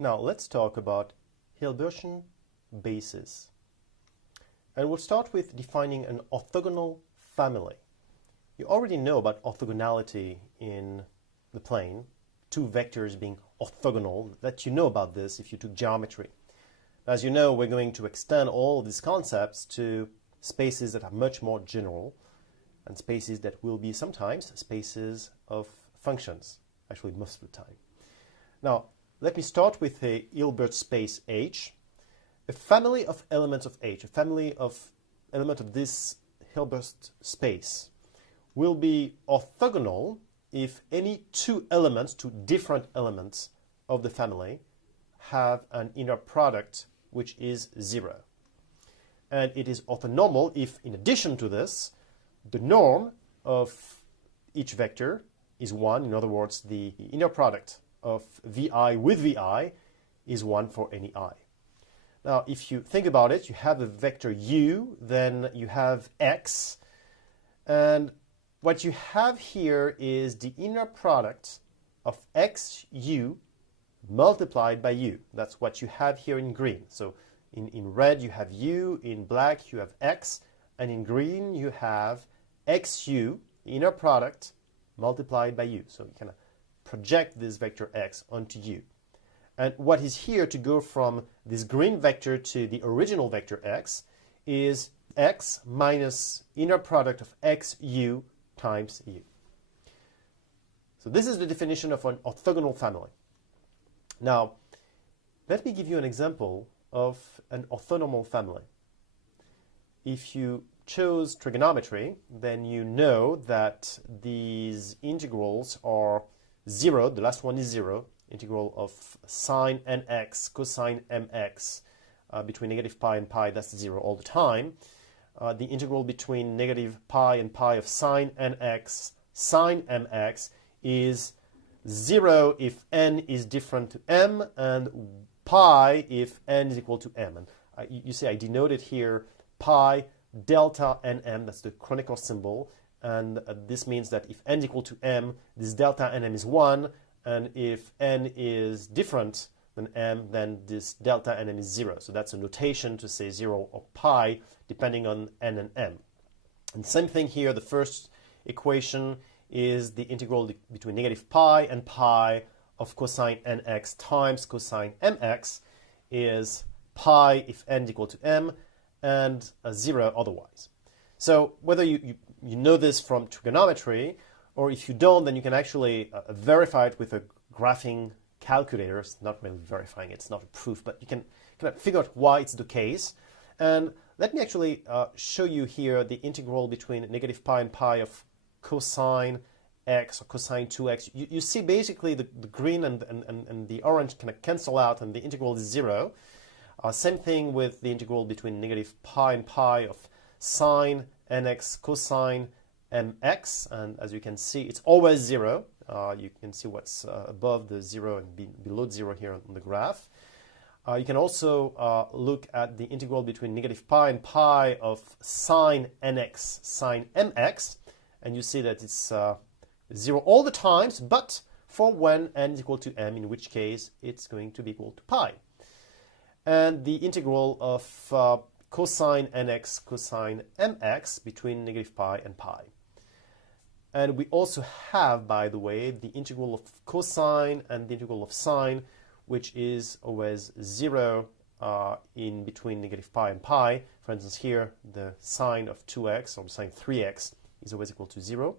Now let's talk about Hilbertian basis. And we'll start with defining an orthogonal family. You already know about orthogonality in the plane, two vectors being orthogonal, that you know about this if you took geometry. As you know, we're going to extend all of these concepts to spaces that are much more general and spaces that will be sometimes spaces of functions, actually most of the time. Now, let me start with a Hilbert space H. A family of elements of H, a family of elements of this Hilbert space will be orthogonal if any two different elements of the family have an inner product which is 0. And it is orthonormal if, in addition to this, the norm of each vector is 1. In other words, the inner product of vi with vi is 1 for any I. Now, if you think about it, you have a vector u, then you have x, and what you have here is the inner product of xu multiplied by u. That's what you have here in green. So in red you have u, in black you have x, and in green you have xu, inner product, multiplied by u. So you kind of project this vector x onto u. And what is here to go from this green vector to the original vector x is x minus inner product of xu times u. So this is the definition of an orthogonal family. Now, let me give you an example of an orthonormal family. If you chose trigonometry, then you know that these integrals are 0, the last one is 0, integral of sine nx, cosine mx, between negative pi and pi, that's 0 all the time. The integral between negative pi and pi of sine nx, sine mx is 0 if n is different to m, and pi if n is equal to m. And you see I denoted here pi delta nm, that's the chronicle symbol, and this means that if n is equal to m, this delta nm is 1, and if n is different than m, then this delta nm is 0. So that's a notation to say 0 or pi, depending on n and m. And same thing here, the first equation is the integral between negative pi and pi of cosine nx times cosine mx is pi if n is equal to m, and 0 otherwise. So whether you know this from trigonometry, or if you don't, then you can actually verify it with a graphing calculator. It's not really verifying it, it's not a proof, but you can kind of figure out why it's the case. And let me actually show you here the integral between negative pi and pi of cosine x or cosine 2x. You see basically the green and the orange kind of cancel out, and the integral is 0. Same thing with the integral between negative pi and pi of sine nx cosine mx, and as you can see, it's always 0. You can see what's above the 0 and below 0 here on the graph. You can also look at the integral between negative pi and pi of sine nx sine mx, and you see that it's 0 all the times, but for when n is equal to m, in which case it's going to be equal to pi. And the integral of cosine nx cosine mx between negative pi and pi. And we also have, by the way, the integral of cosine and the integral of sine, which is always 0 in between negative pi and pi. For instance, here, the sine of 2x or sine 3x is always equal to 0.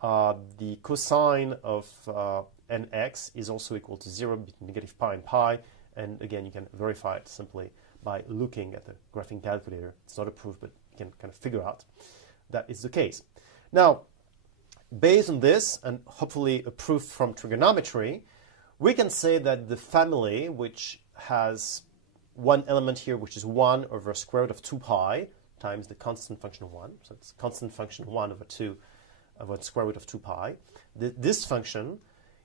The cosine of nx is also equal to 0 between negative pi and pi. And again, you can verify it simply by looking at the graphing calculator. It's not a proof, but you can kind of figure out that is the case. Now, based on this, and hopefully a proof from trigonometry, we can say that the family, which has one element here, which is 1 over square root of 2 pi times the constant function of 1, so it's constant function 1 over 2 over square root of 2 pi, this function,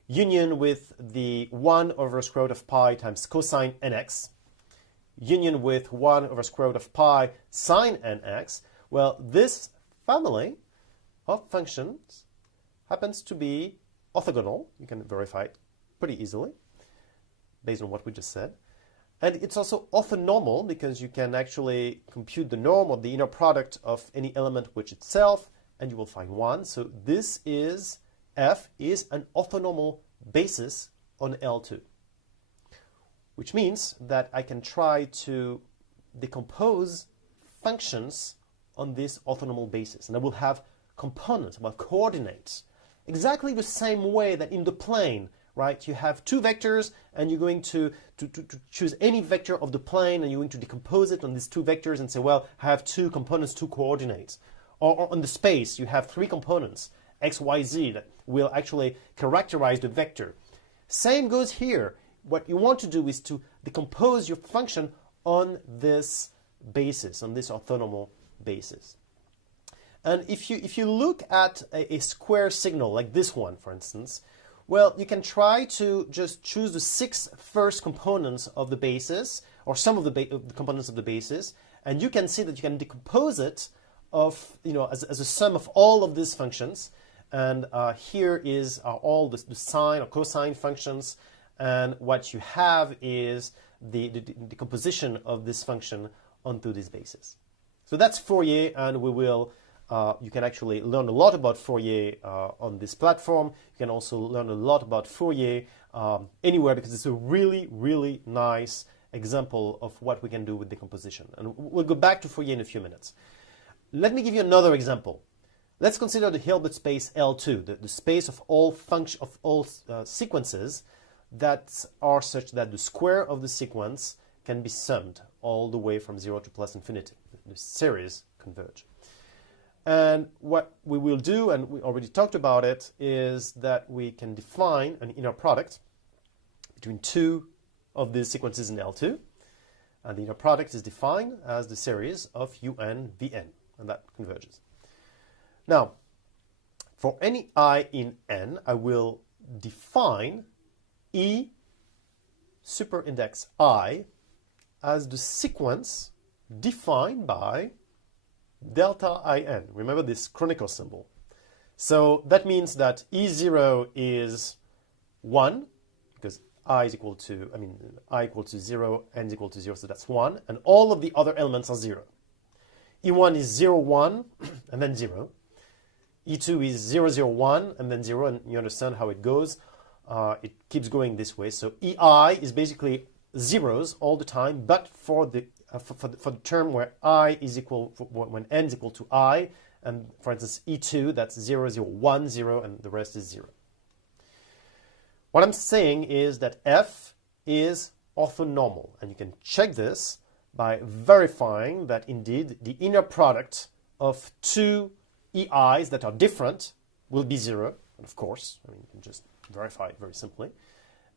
union with the 1 over square root of pi times cosine nx, union with 1 over square root of pi sine nx, well, this family of functions happens to be orthogonal. You can verify it pretty easily. based on what we just said. And it's also orthonormal because you can actually compute the norm or the inner product of any element which itself, and you will find 1. So this is, F is an orthonormal basis on L2, which means that I can try to decompose functions on this orthonormal basis. And I will have components, well, coordinates, exactly the same way that in the plane, right? You have two vectors, and you're going to choose any vector of the plane, and you're going to decompose it on these two vectors and say, well, I have two components, two coordinates. Or on the space, you have three components, x, y, z, that will actually characterize the vector. Same goes here. What you want to do is to decompose your function on this basis, on this orthonormal basis. And if you look at a square signal like this one, for instance, well, you can try to just choose the 6 first components of the basis, or some of the components of the basis, and you can see that you can decompose it as a sum of all of these functions. And here is all the sine or cosine functions, and what you have is the decomposition of this function onto this basis. So that's Fourier, and we will you can actually learn a lot about Fourier on this platform. You can also learn a lot about Fourier anywhere, because it's a really, really nice example of what we can do with decomposition. And we'll go back to Fourier in a few minutes. Let me give you another example. Let's consider the Hilbert space L2, the space of all sequences that are such that the square of the sequence can be summed all the way from 0 to plus infinity. The series converge. And what we will do, and we already talked about it, is that we can define an inner product between two of these sequences in L2. And the inner product is defined as the series of un vn, and that converges. Now, for any I in n, I will define E superindex I as the sequence defined by delta in. Remember this chronicle symbol. So that means that E0 is 1, because I equal to 0, n is equal to 0, so that's 1, and all of the other elements are 0. E1 is 0, 1, and then 0. E2 is 0, 0, 1, and then 0, and you understand how it goes. It keeps going this way. So EI is basically zeros all the time, but for the term where I is equal, when n is equal to I, and for instance E2, that's 0, 0, 1, 0, and the rest is 0. What I'm saying is that F is orthonormal, and you can check this by verifying that indeed the inner product of two EIs that are different will be 0, and of course, I mean, you can just verify it very simply.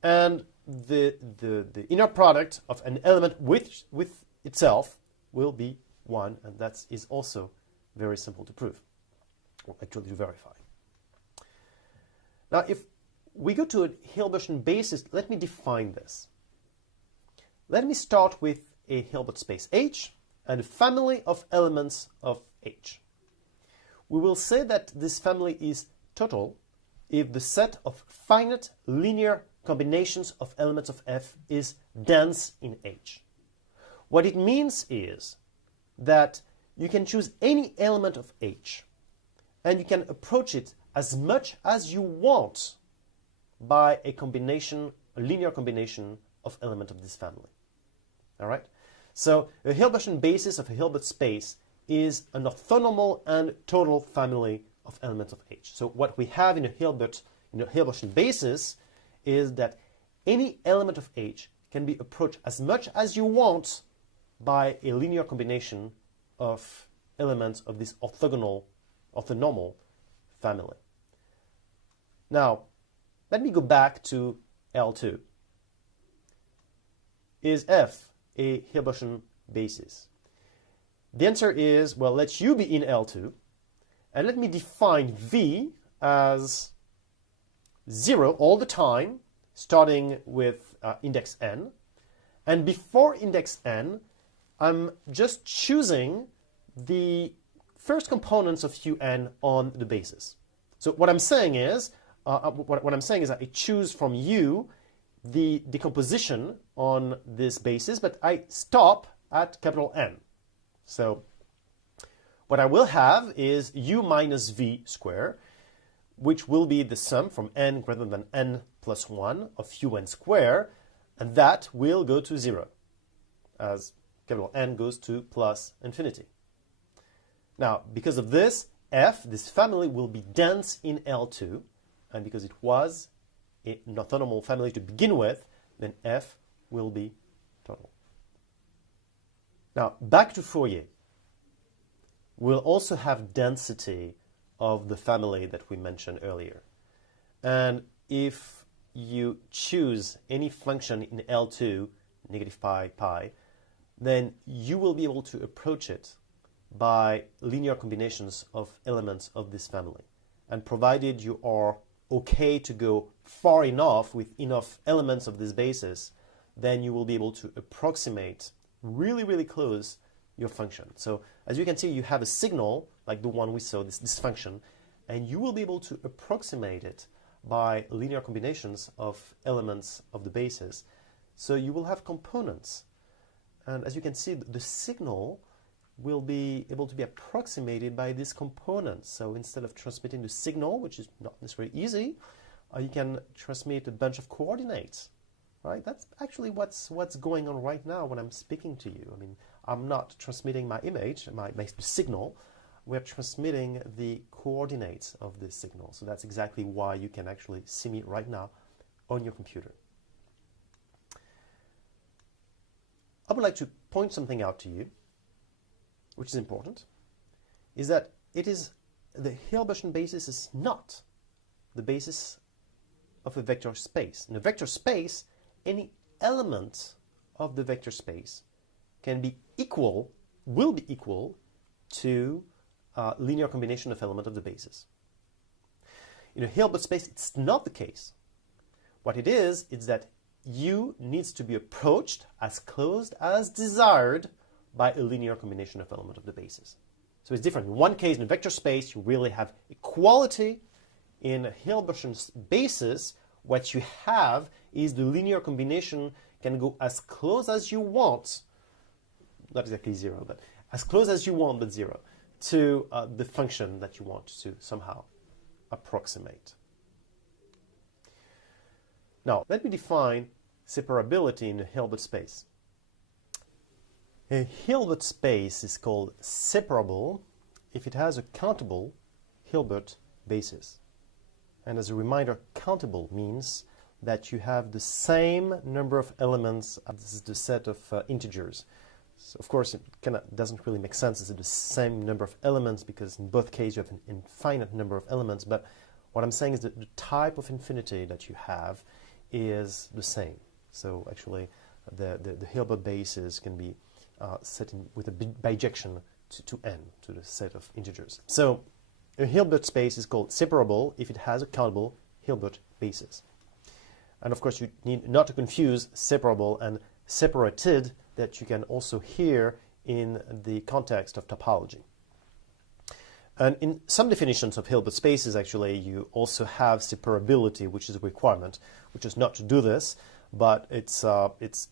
And the inner product of an element with itself will be 1, and that is also very simple to prove, or actually to verify. Now, if we go to a Hilbertian basis, let me define this. Let me start with a Hilbert space H and a family of elements of H. We will say that this family is total if the set of finite linear combinations of elements of F is dense in H. What it means is that you can choose any element of H and you can approach it as much as you want by a linear combination of elements of this family. All right? So a Hilbertian basis of a Hilbert space is an orthonormal and total family of elements of H. So what we have in a Hilbertian basis is that any element of H can be approached as much as you want by a linear combination of elements of this orthonormal family. Now, let me go back to L2. Is F a Hilbertian basis? The answer is, well, let U be in L2, and let me define V as 0 all the time, starting with index n. And before index n, I'm just choosing the first components of un on the basis. So what I'm saying is, that I choose from U the decomposition on this basis, but I stop at capital N. So what I will have is u minus v squared, which will be the sum from n greater than n plus 1 of un squared, and that will go to 0 as capital N goes to plus infinity. Now, because of this, F, this family, will be dense in L2, and because it was an orthonormal family to begin with, then F will be total. Now, back to Fourier. We'll also have density of the family that we mentioned earlier. And if you choose any function in L2, negative pi, then you will be able to approach it by linear combinations of elements of this family. And provided you are okay to go far enough with enough elements of this basis, then you will be able to approximate really, really close your function. So as you can see, you have a signal like the one we saw, this function, and you will be able to approximate it by linear combinations of elements of the basis. So you will have components. And as you can see, the signal will be able to be approximated by these components. So instead of transmitting the signal, which is not necessarily easy, you can transmit a bunch of coordinates. Right? That's actually what's going on right now when I'm speaking to you. I mean, I'm not transmitting my image, my signal. We're transmitting the coordinates of this signal. So that's exactly why you can actually see me right now on your computer. I would like to point something out to you, which is important, is that the Hilbertian basis is not the basis of a vector space. In a vector space, any element of the vector space can be equal, will be equal to a linear combination of elements of the basis. In a Hilbert space, it's not the case. What it is that U needs to be approached as close as desired by a linear combination of elements of the basis. So it's different. In one case, in a vector space, you really have equality. In a Hilbertian basis, what you have is the linear combination can go as close as you want, not exactly 0, but as close as you want, but 0, to the function that you want to somehow approximate. Now, let me define separability in a Hilbert space. A Hilbert space is called separable if it has a countable Hilbert basis. And as a reminder, countable means that you have the same number of elements as the set of integers. So of course, it doesn't really make sense. It's the same number of elements because in both cases you have an infinite number of elements. But what I'm saying is that the type of infinity that you have is the same. So actually, the Hilbert basis can be set in with a bijection to n, to the set of integers. So a Hilbert space is called separable if it has a countable Hilbert basis. And of course, you need not to confuse separable and separated, that you can also hear in the context of topology. And in some definitions of Hilbert spaces, actually, you also have separability, which is a requirement, which is not to do this, but it's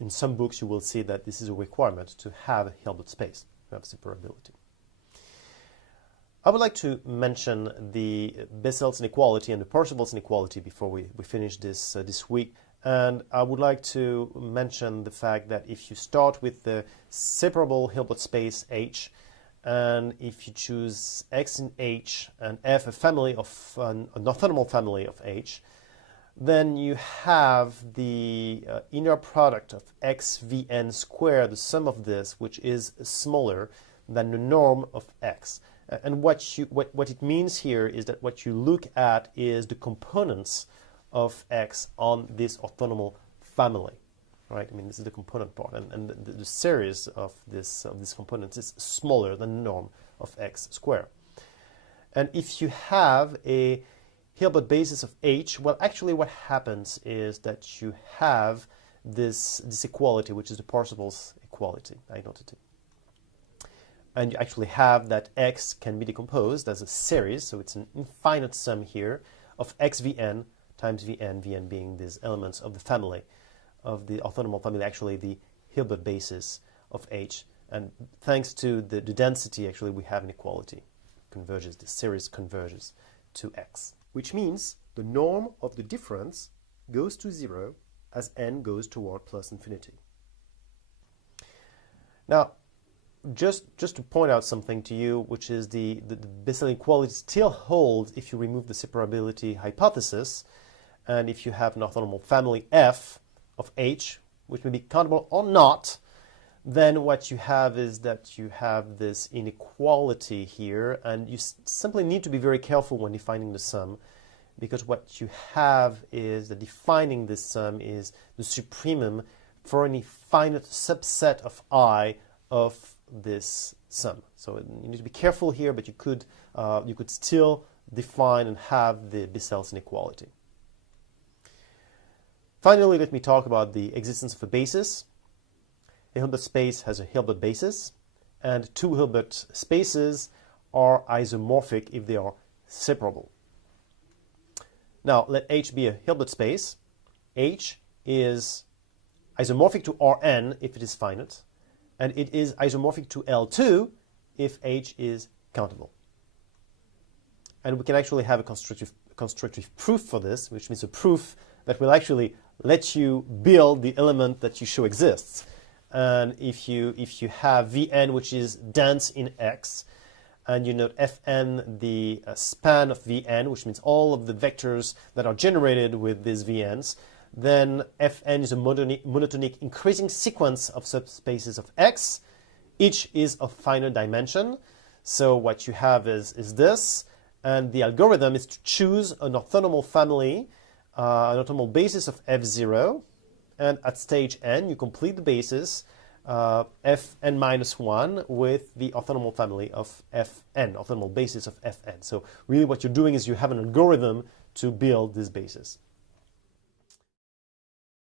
in some books you will see that this is a requirement to have a Hilbert space, to have separability. I would like to mention the Bessel's inequality and the Parseval's inequality before we finish this week. And I would like to mention the fact that if you start with the separable Hilbert space H, and if you choose X in H and F a family of an orthonormal family of H, then you have the inner product of X Vn squared, the sum of this, which is smaller than the norm of X. And what it means here is that what you look at is the components of X on this orthonormal family, right? I mean, this is the component part, and the series of these components is smaller than the norm of X squared. And if you have a Hilbert basis of H, well, actually what happens is that you have this equality, which is the Parseval's equality identity. And you actually have that X can be decomposed as a series, so it's an infinite sum here of XVn times Vn, Vn being these elements of the family. of the orthonormal family, actually the Hilbert basis of H. And thanks to the density, actually, we have an equality. Converges, the series converges to X. Which means the norm of the difference goes to 0 as n goes toward plus infinity. Now, just to point out something to you, which is the Bessel inequality still holds if you remove the separability hypothesis, and if you have an orthonormal family F of H, which may be countable or not, then what you have is that you have this inequality here, and you simply need to be very careful when defining the sum, because what you have is that defining this sum is the supremum for any finite subset of I of this sum. So you need to be careful here, but you could still define and have the Bessel's inequality. Finally, let me talk about the existence of a basis. A Hilbert space has a Hilbert basis, and two Hilbert spaces are isomorphic if they are separable. Now, let H be a Hilbert space. H is isomorphic to Rn if it is finite, and it is isomorphic to L2 if H is countable. And we can actually have a constructive proof for this, which means a proof that will actually let you build the element that you show exists. And if you have Vn, which is dense in X, and you note Fn, the span of Vn, which means all of the vectors that are generated with these Vn's, then Fn is a monotonic increasing sequence of subspaces of X. Each is of finite dimension. So what you have is this, and the algorithm is to choose an orthonormal family, an orthonormal basis of F0, and at stage n, you complete the basis Fn minus 1 with the orthonormal family of Fn, orthonormal basis of Fn. So really what you're doing is you have an algorithm to build this basis.